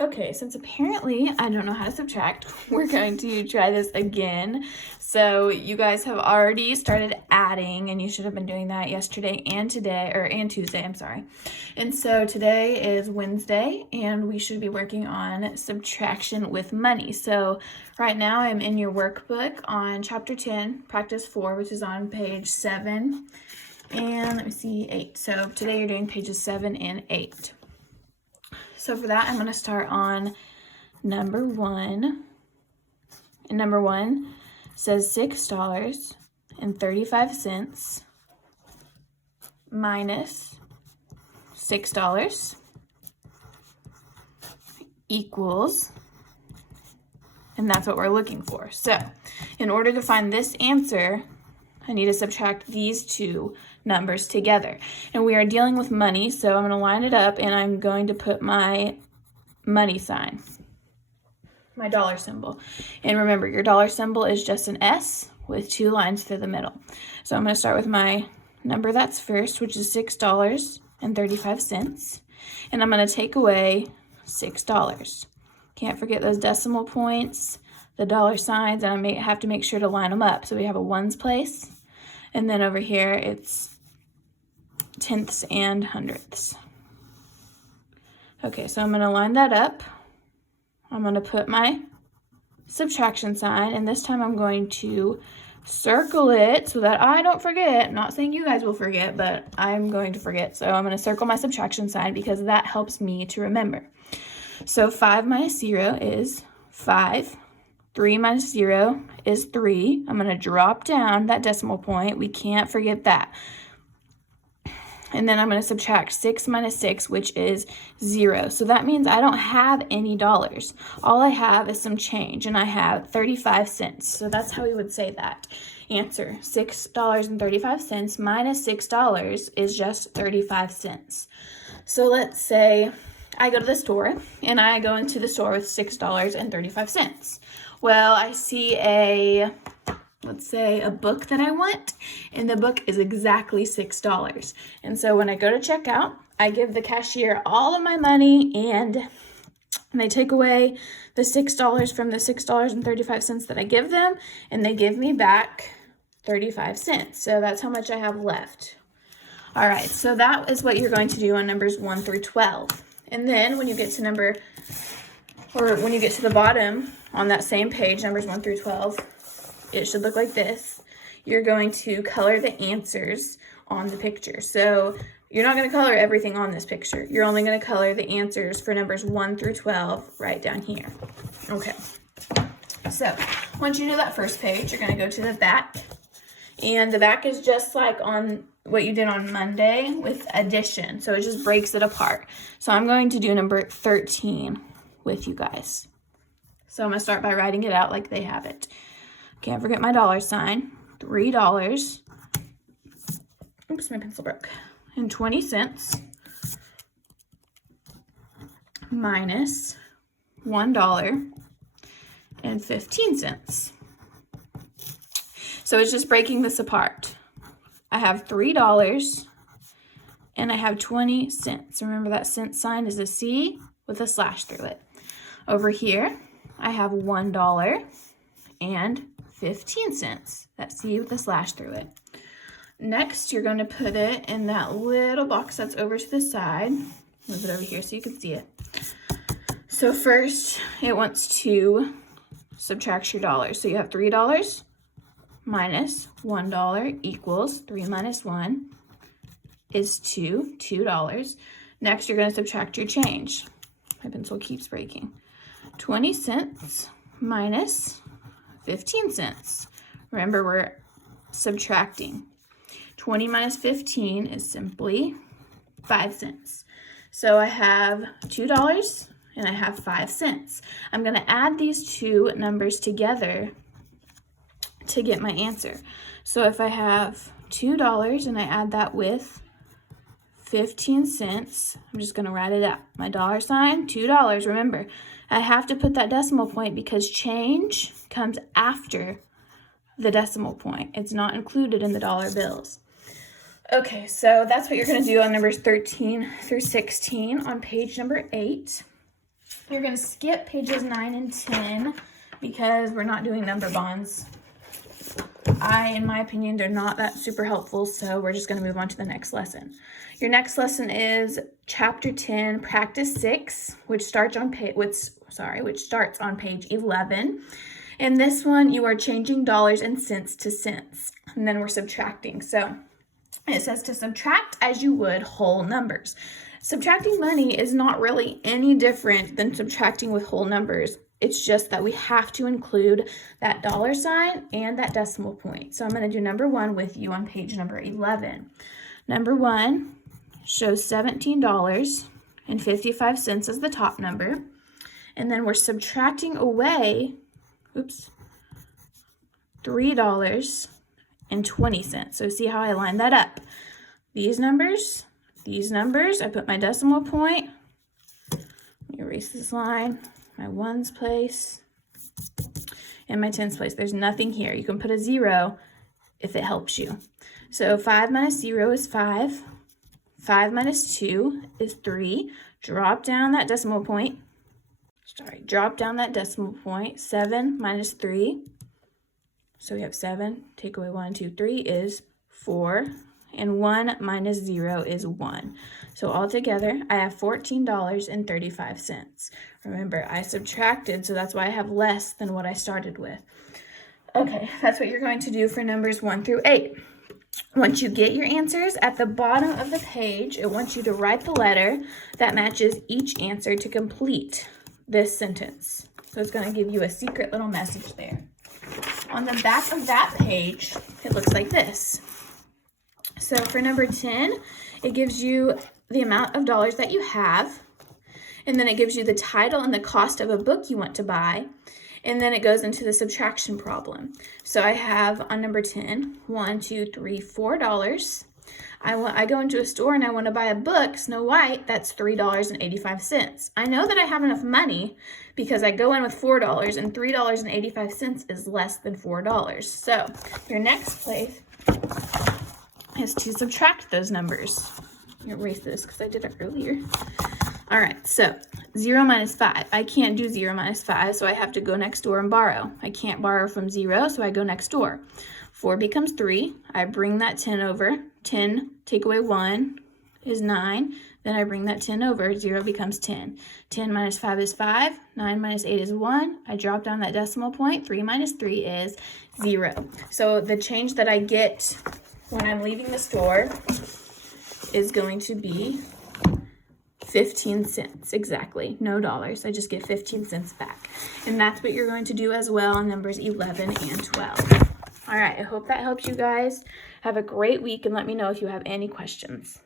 Okay, since apparently I don't know how to subtract, we're going to try this again. So you guys have already started adding, and you should have been doing that yesterday and today, and Tuesday, I'm sorry. And so today is Wednesday, and we should be working on subtraction with money. So right now I'm in your workbook on chapter 10, practice 4, which is on page 7, and let me see, 8. So today you're doing pages 7 and 8. So for that, I'm going to start on number 1. And number 1 says $6.35 minus $6 equals, and that's what we're looking for. So in order to find this answer, I need to subtract these two numbers together. And we are dealing with money, so I'm going to line it up and I'm going to put my money sign, my dollar symbol. And remember, your dollar symbol is just an S with 2 lines through the middle. So I'm going to start with my number that's first, which is $6.35. And I'm going to take away $6. Can't forget those decimal points, the dollar signs, and I may have to make sure to line them up. So we have a ones place, and then over here it's tenths and hundredths. Okay, so I'm going to line that up. I'm going to put my subtraction sign, and this time I'm going to circle it so that I don't forget. I'm not saying you guys will forget, but I'm going to forget. So I'm going to circle my subtraction sign because that helps me to remember. So 5 minus 0 is 5. 3 minus 0 is 3. I'm going to drop down that decimal point. We can't forget that. And then I'm going to subtract 6 minus 6, which is 0. So that means I don't have any dollars. All I have is some change, and I have 35 cents. So that's how we would say that. Answer, $6.35 minus $6 is just 35 cents. So let's say I go to the store, and I go into the store with $6.35. Well, I see let's say a book that I want, and the book is exactly $6. And so when I go to checkout, I give the cashier all of my money, and they take away the $6 from the $6.35 that I give them, and they give me back 35 cents. So that's how much I have left. All right, so that is what you're going to do on numbers 1 through 12. And then when you get to when you get to the bottom on that same page, numbers 1 through 12, it should look like this. You're going to color the answers on the picture. So you're not going to color everything on this picture. You're only going to color the answers for numbers 1 through 12 right down here. Okay. So once you do that first page, you're going to go to the back. And the back is just like on what you did on Monday with addition. So it just breaks it apart. So I'm going to do number 13 with you guys. So I'm going to start by writing it out like they have it. Can't forget my dollar sign. $3. Oops, my pencil broke. And 20 cents minus $1.15. So it's just breaking this apart. I have $3 and I have 20 cents. Remember that cent sign is a C with a slash through it. Over here, I have $1 and 15 cents. That C with a slash through it. Next, you're going to put it in that little box that's over to the side. Move it over here so you can see it. So first, it wants to subtract your dollars. So you have $3 minus $1 equals 3 minus 1 is $2. Next, you're going to subtract your change. My pencil keeps breaking. 20 cents minus 15 cents. Remember, we're subtracting. 20 minus 15 is simply 5 cents. So I have $2 and I have 5 cents. I'm going to add these two numbers together to get my answer. So if I have $2 and I add that with 15 cents, I'm just going to write it out. My dollar sign, $2. Remember, I have to put that decimal point because change comes after the decimal point. It's not included in the dollar bills. Okay, so that's what you're going to do on numbers 13 through 16 on page number 8. You're going to skip pages 9 and 10 because we're not doing number bonds. In my opinion, they're not that super helpful, so we're just going to move on to the next lesson. Your next lesson is Chapter 10, Practice 6, which starts on page 11. In this one, you are changing dollars and cents to cents, and then we're subtracting. So it says to subtract as you would whole numbers. Subtracting money is not really any different than subtracting with whole numbers. It's just that we have to include that dollar sign and that decimal point. So I'm going to do number 1 with you on page number 11. Number 1 shows $17.55 as the top number. And then we're subtracting away, $3.20. So see how I line that up? These numbers, I put my decimal point. Let me erase this line. My ones place and my tens place. There's nothing here. You can put a 0 if it helps you. So 5 minus 0 is 5. 5 minus 2 is 3. Drop down that decimal point. Drop down that decimal point. 7 minus 3. So we have 7. Take away 1, 2, 3 is 4. And 1 minus 0 is 1. So altogether, I have $14.35. Remember, I subtracted, so that's why I have less than what I started with. Okay, that's what you're going to do for numbers 1 through 8. Once you get your answers, at the bottom of the page, it wants you to write the letter that matches each answer to complete this sentence. So it's going to give you a secret little message there. On the back of that page, it looks like this. So for number 10, it gives you the amount of dollars that you have, and then it gives you the title and the cost of a book you want to buy, and then it goes into the subtraction problem. So I have on number 10, $1, $2, $3, $4. I go into a store and I want to buy a book, Snow White, that's $3.85. I know that I have enough money because I go in with $4 and $3.85 is less than $4. So your next place is to subtract those numbers. I'm going to erase this because I did it earlier. All right, so 0 minus 5. I can't do 0 minus 5, so I have to go next door and borrow. I can't borrow from 0, so I go next door. 4 becomes 3. I bring that 10 over. 10, take away 1 is 9. Then I bring that 10 over. 0 becomes 10. 10 minus 5 is 5. 9 minus 8 is 1. I drop down that decimal point. 3 minus 3 is 0. So the change that I get when I'm leaving the store is going to be 15 cents, exactly, no dollars. I just get 15 cents back. And that's what you're going to do as well on numbers 11 and 12. All right, I hope that helps you guys. Have a great week and let me know if you have any questions.